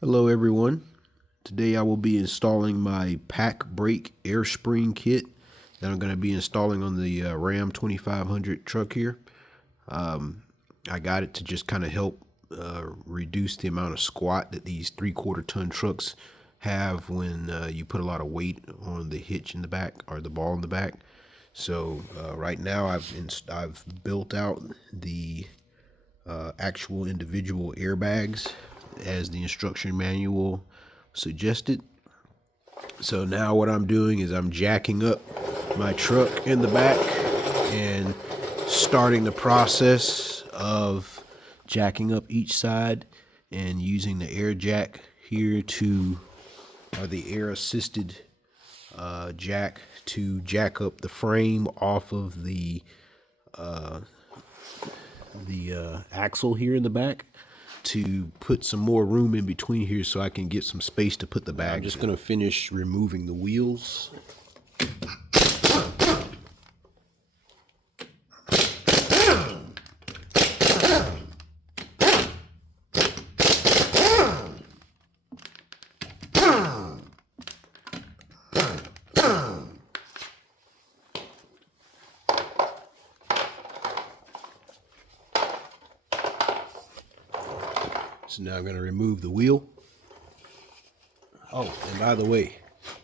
Hello everyone. Today I will be installing my PACBRAKE Airspring kit that I'm going to be installing on the Ram 2500 truck here. I got it to just kind of help reduce the amount of squat that these 3/4 ton trucks have when you put a lot of weight on the hitch in the back or the ball in the back. So right now I've built out the actual individual airbags as the instruction manual suggested. So now what I'm doing is I'm jacking up my truck in the back and starting the process of jacking up each side and using the air jack here to, or the air assisted jack to jack up the frame off of the axle here in the back to put some more room in between here so I can get some space to put the bag. I'm just going to finish removing the wheels. So now I'm going to remove the wheel. Oh, and by the way,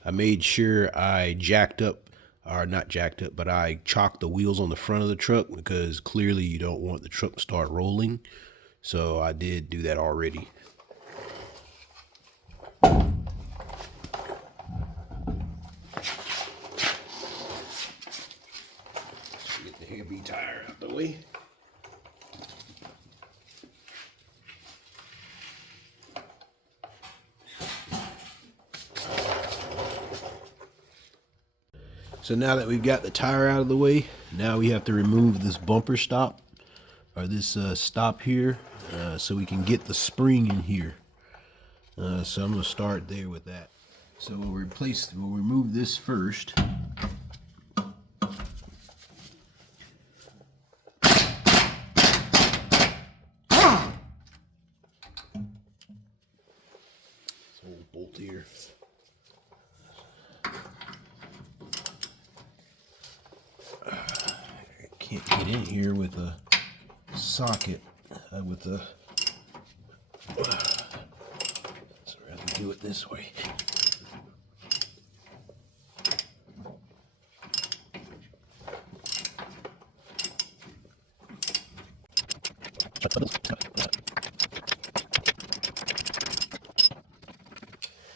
I made sure I jacked up, or not jacked up, but I chalked the wheels on the front of the truck because clearly you don't want the truck to start rolling. So I did do that already. Get the heavy tire out the way. So now that we've got the tire out of the way, now we have to remove this bumper stop, or this stop here, so we can get the spring in here. So I'm going to start there with that. So we'll remove this first. This old bolt here. Can't get in here with a socket with the, so rather do it this way.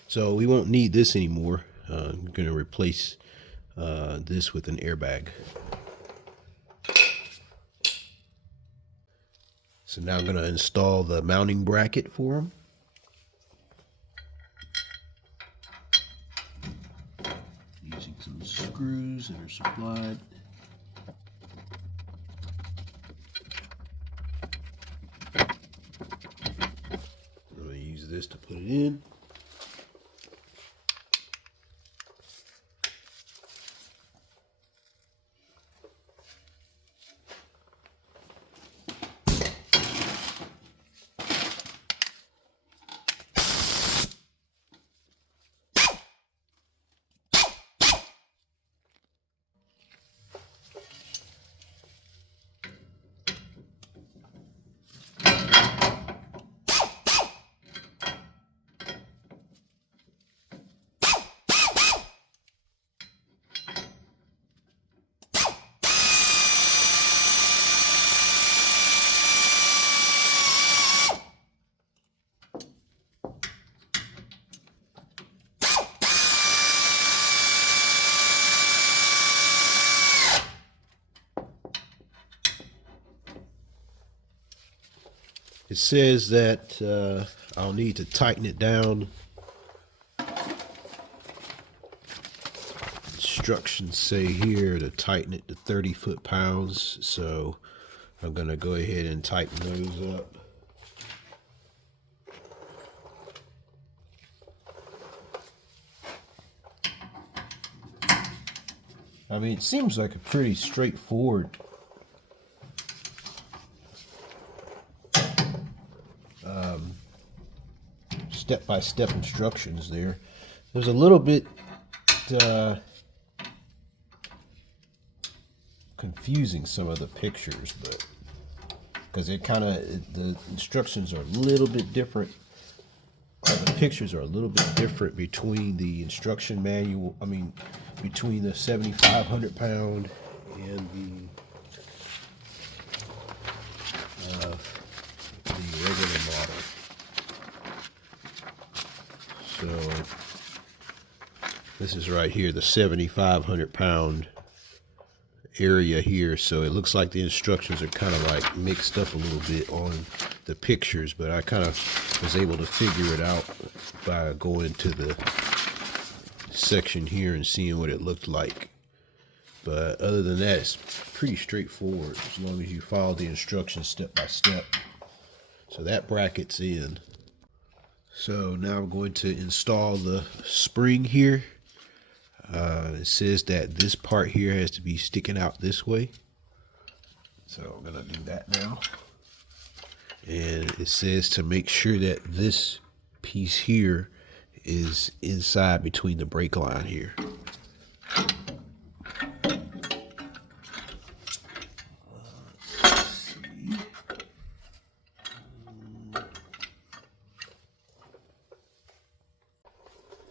So we won't need this anymore. I'm going to replace this with an airbag. So now I'm going to install the mounting bracket for them. Using some screws that are supplied. I'm going to use this to put it in. It says that I'll need to tighten it down. Instructions say here to tighten it to 30 foot-pounds, so I'm going to go ahead and tighten those up. I mean, it seems like a pretty straightforward step-by-step instructions there. There's a little bit confusing, some of the pictures, but because the instructions are a little bit different. The pictures are a little bit different between the instruction manual, between the 7,500 pound and the regular model. So this is right here, the 7,500 pound area here. So it looks like the instructions are kind of like mixed up a little bit on the pictures, but I kind of was able to figure it out by going to the section here and seeing what it looked like. But other than that, it's pretty straightforward as long as you follow the instructions step by step. So that bracket's in. So now I'm going to install the spring here. It says that this part here has to be sticking out this way. So I'm going to do that now. And it says to make sure that this piece here is inside between the brake line here.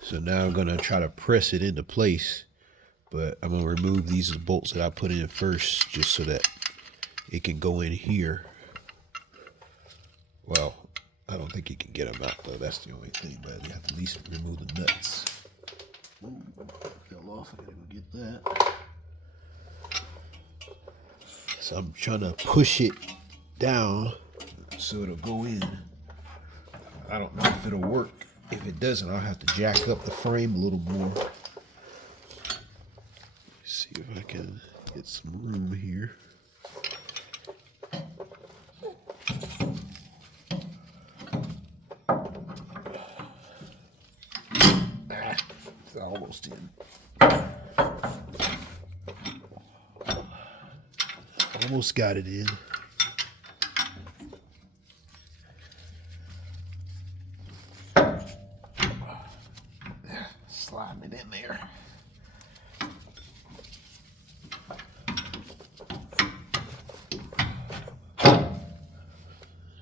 So now I'm going to try to press it into place, but I'm going to remove these bolts that I put in first just so that it can go in here. Well, I don't think you can get them out though, that's the only thing, but you have to at least remove the nuts. Ooh, fell off, I gotta go get that. So I'm trying to push it down so it'll go in. I don't know if it'll work. If it doesn't, I'll have to jack up the frame a little more. See if I can get some room here. It's almost in. Almost got it in. Sliding it in there.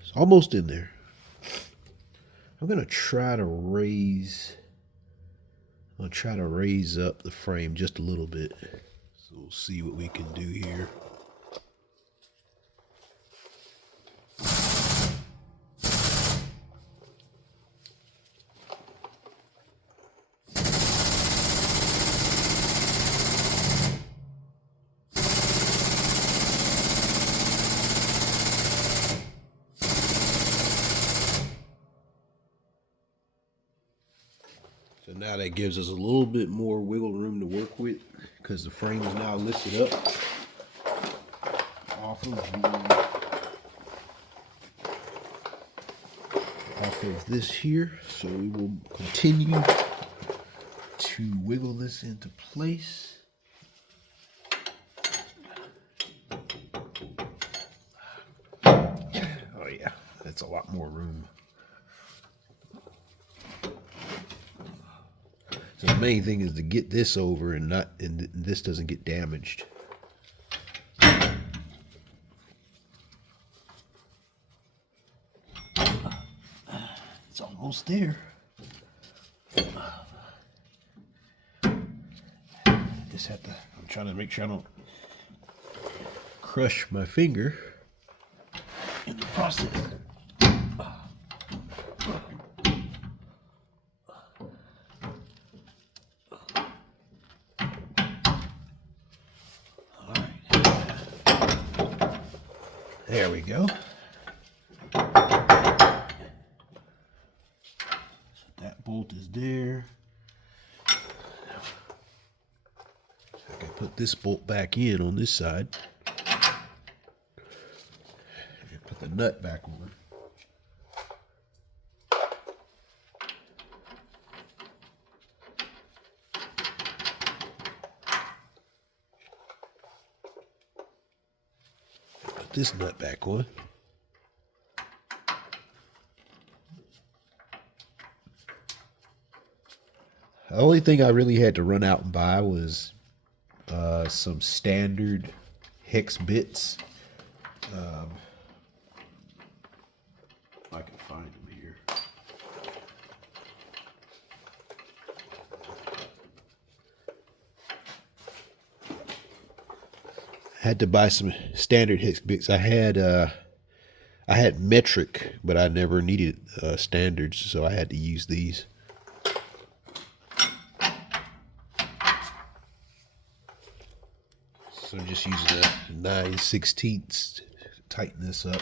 It's almost in there. I'm gonna try to raise up the frame just a little bit. So we'll see what we can do here. So now that gives us a little bit more wiggle room to work with because the frame is now lifted up off of this here. So we will continue to wiggle this into place. Oh yeah, that's a lot more room. So the main thing is to get this over and this doesn't get damaged. It's almost there. Just have to, I'm trying to make sure I don't crush my finger in the process. There we go. So that bolt is there. I can put this bolt back in on this side. And put the nut back on. This nut back on. The only thing I really had to run out and buy was some standard hex bits. If I can find them here. I had to buy some standard hex bits. I had metric, but I never needed standards, so I had to use these. So I'm just using a 9/16 to tighten this up.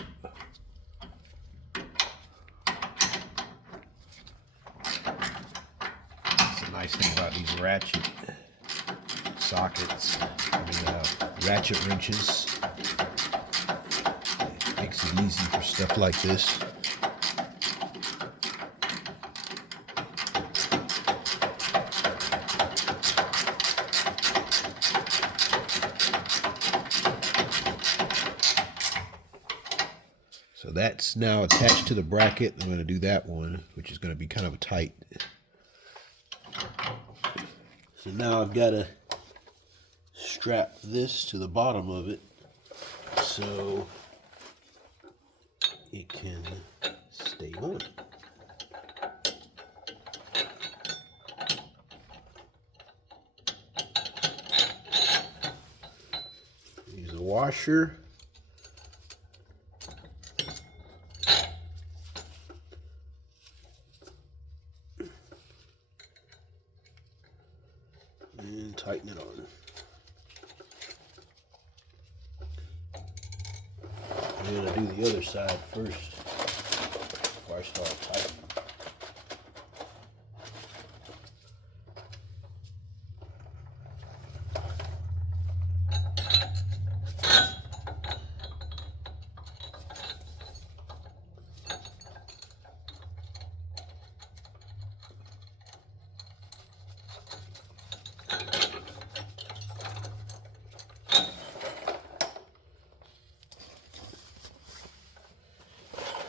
That's the nice thing about these ratchet sockets. Ratchet wrenches. It makes it easy for stuff like this. So that's now attached to the bracket. I'm going to do that one, which is going to be kind of tight. So now I've got to strap this to the bottom of it so it can stay on. Use a washer. And tighten it on. I'm going to do the other side first before I start tightening.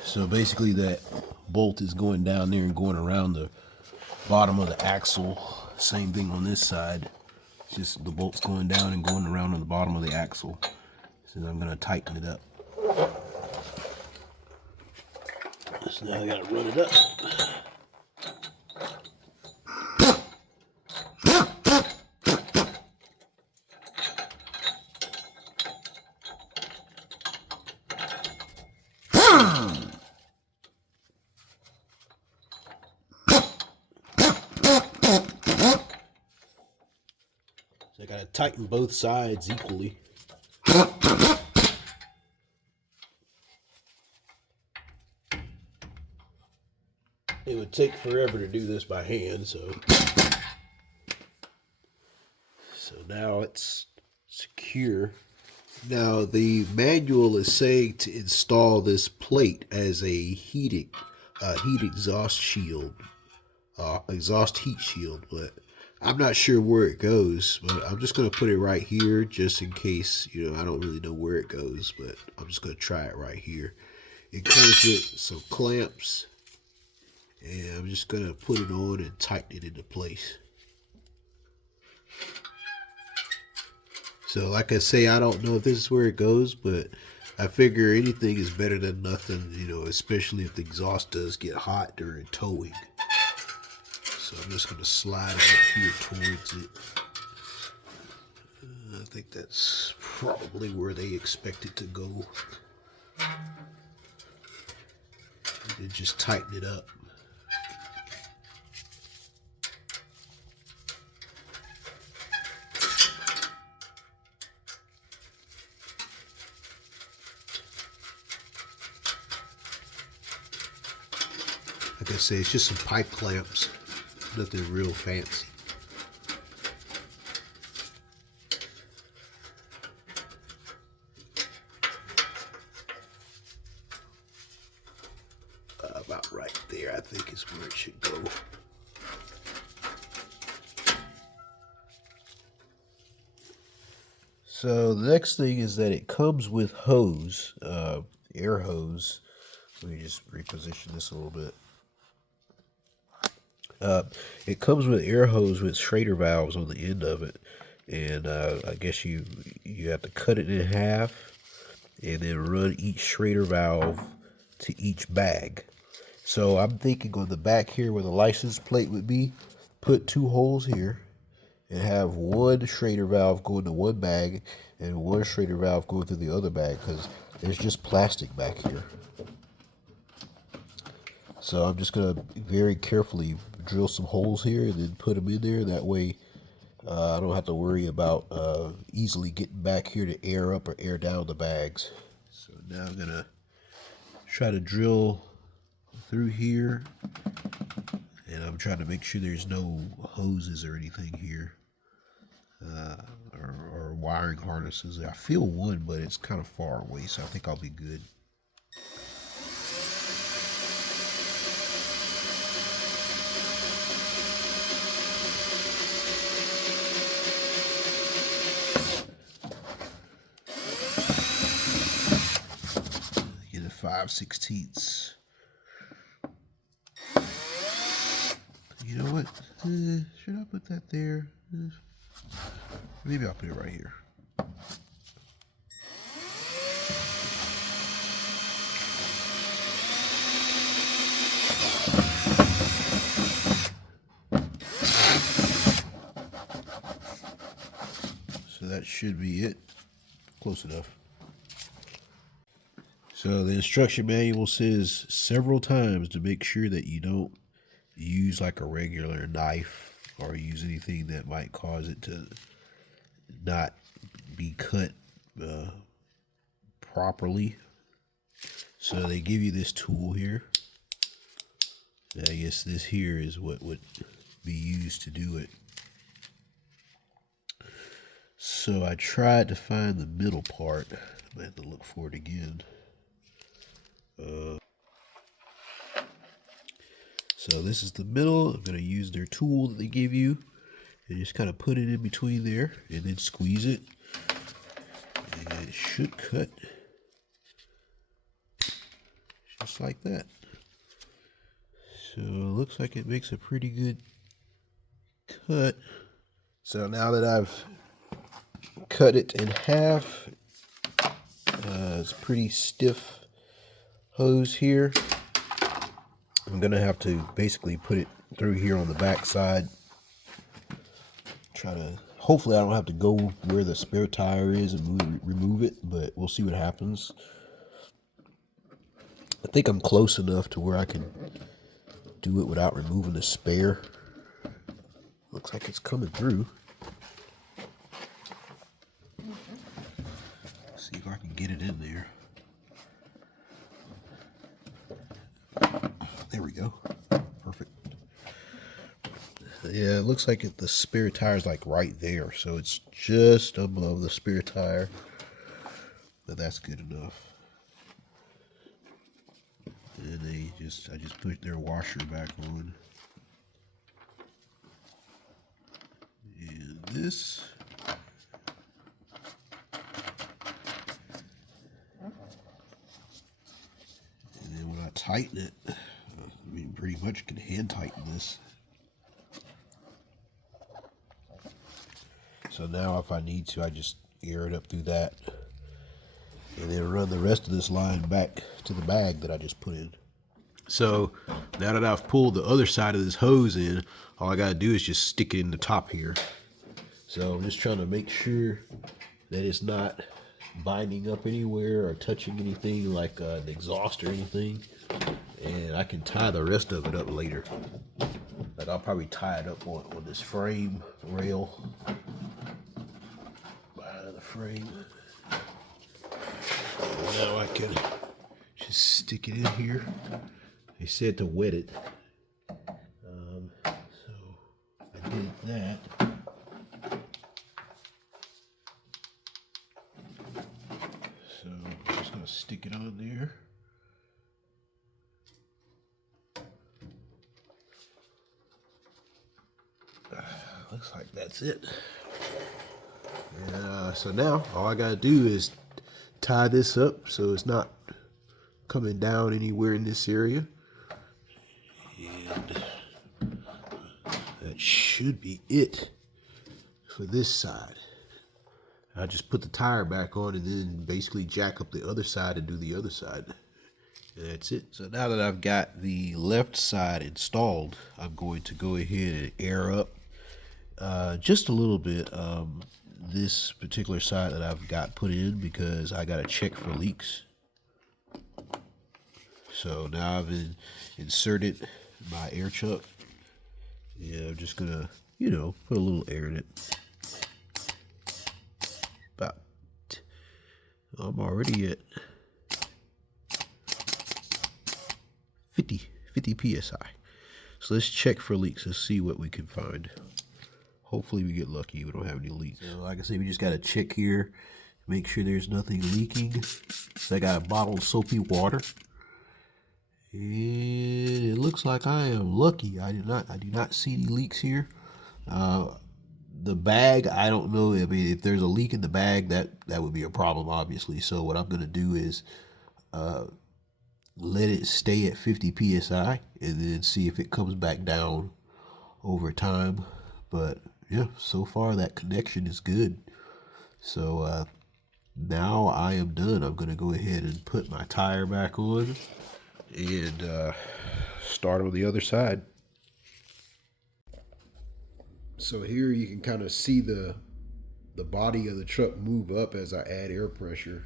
So basically that bolt is going down there and going around the bottom of the axle. Same thing on this side. It's just the bolt's going down and going around on the bottom of the axle. So I'm going to tighten it up. So now I got to run it up. So I gotta tighten both sides equally. It would take forever to do this by hand, so now it's secure. Now the manual is saying to install this plate as a heat exhaust shield, exhaust heat shield, but I'm not sure where it goes. But I'm just gonna put it right here just in case. I don't really know where it goes, but I'm just gonna try it right here. It comes with some clamps, and I'm just gonna put it on and tighten it into place. So like I say, I don't know if this is where it goes, but I figure anything is better than nothing, especially if the exhaust does get hot during towing. So I'm just going to slide it up here towards it. I think that's probably where they expect it to go. And just tighten it up. Like I say, it's just some pipe clamps, nothing real fancy. About right there, I think is where it should go. So the next thing is that it comes with hose, air hose. Let me just reposition this a little bit. It comes with air hose with Schrader valves on the end of it, and I guess you have to cut it in half and then run each Schrader valve to each bag. So I'm thinking on the back here where the license plate would be, put 2 holes here and have one Schrader valve go into one bag and one Schrader valve go through the other bag, because there's just plastic back here. So I'm just going to very carefully drill some holes here and then put them in there. That way I don't have to worry about easily getting back here to air up or air down the bags. So now I'm going to try to drill through here, and I'm trying to make sure there's no hoses or anything here, or wiring harnesses. I feel one, but it's kind of far away, so I think I'll be good. Get a 5/16. You know what? Should I put that there? Maybe I'll put it right here. So that should be it. Close enough. So the instruction manual says several times to make sure that you don't use like a regular knife or use anything that might cause it to not be cut properly. So they give you this tool here. I guess this here is what would be used to do it. So I tried to find the middle part. I have to look for it again. So this is the middle. I'm going to use their tool that they give you and just kind of put it in between there and then squeeze it. And it should cut just like that. So it looks like it makes a pretty good cut. So now that I've cut it in half, it's pretty stiff hose here. I'm going to have to basically put it through here on the back side. Hopefully I don't have to go where the spare tire is and remove it, but we'll see what happens. I think I'm close enough to where I can do it without removing the spare. Looks like it's coming through. See if I can get it in there. There we go. Perfect. Yeah, it looks like the spare tire is like right there, so it's just above the spare tire. But that's good enough. And I just put their washer back on. And this. And then when I tighten it, I mean, pretty much can hand tighten this. So now if I need to, I just air it up through that. And then run the rest of this line back to the bag that I just put in. So now that I've pulled the other side of this hose in, all I gotta do is just stick it in the top here. So I'm just trying to make sure that it's not binding up anywhere or touching anything like the exhaust or anything. And I can tie the rest of it up later. Like I'll probably tie it up on this frame rail behind the frame. And now I can just stick it in here. They said to wet it. So I did that. So I'm just going to stick it on there. Looks like that's it. And so now all I gotta do is tie this up so it's not coming down anywhere in this area. And should be it for this side. I just put the tire back on and then basically jack up the other side and do the other side. And that's it. So now that I've got the left side installed, I'm going to go ahead and air up just a little bit this particular side that I've got put in, because I got to check for leaks. So now I've inserted my air chuck. Yeah, I'm just gonna, put a little air in it. I'm already at 50 psi. So let's check for leaks. Let's see what we can find. Hopefully we get lucky. We don't have any leaks. So like I said, we just got to check here, make sure there's nothing leaking. So I got a bottle of soapy water, and it looks like I am lucky. I do not see any leaks here. The bag, I don't know. I mean, if there's a leak in the bag, that would be a problem, obviously. So what I'm going to do is let it stay at 50 psi and then see if it comes back down over time. But yeah, so far that connection is good. So now I am done. I'm going to go ahead and put my tire back on and start on the other side. So here you can kind of see the body of the truck move up as I add air pressure.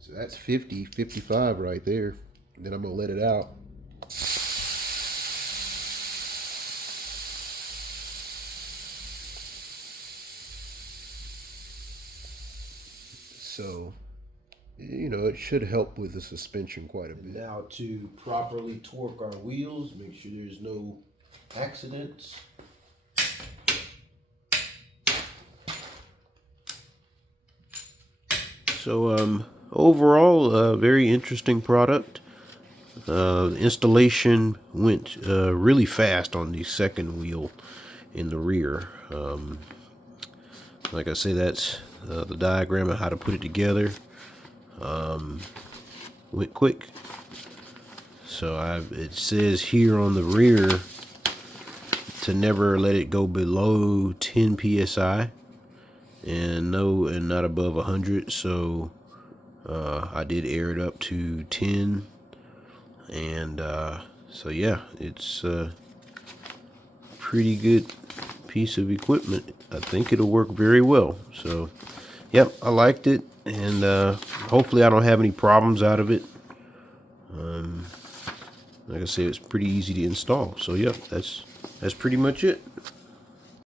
So that's 50, 55 right there. And then I'm gonna let it out. So, it should help with the suspension quite a bit. Now to properly torque our wheels, make sure there's no accidents. So overall, a very interesting product. The installation went really fast on the second wheel in the rear. Like I say, that's the diagram of how to put it together. Went quick. So it says here on the rear to never let it go below 10 psi and not above 100. So I did air it up to 10, and so yeah, it's a pretty good piece of equipment. I think it'll work very well. So yep, I liked it. And hopefully I don't have any problems out of it. Like I said, it's pretty easy to install. So yeah, that's pretty much it.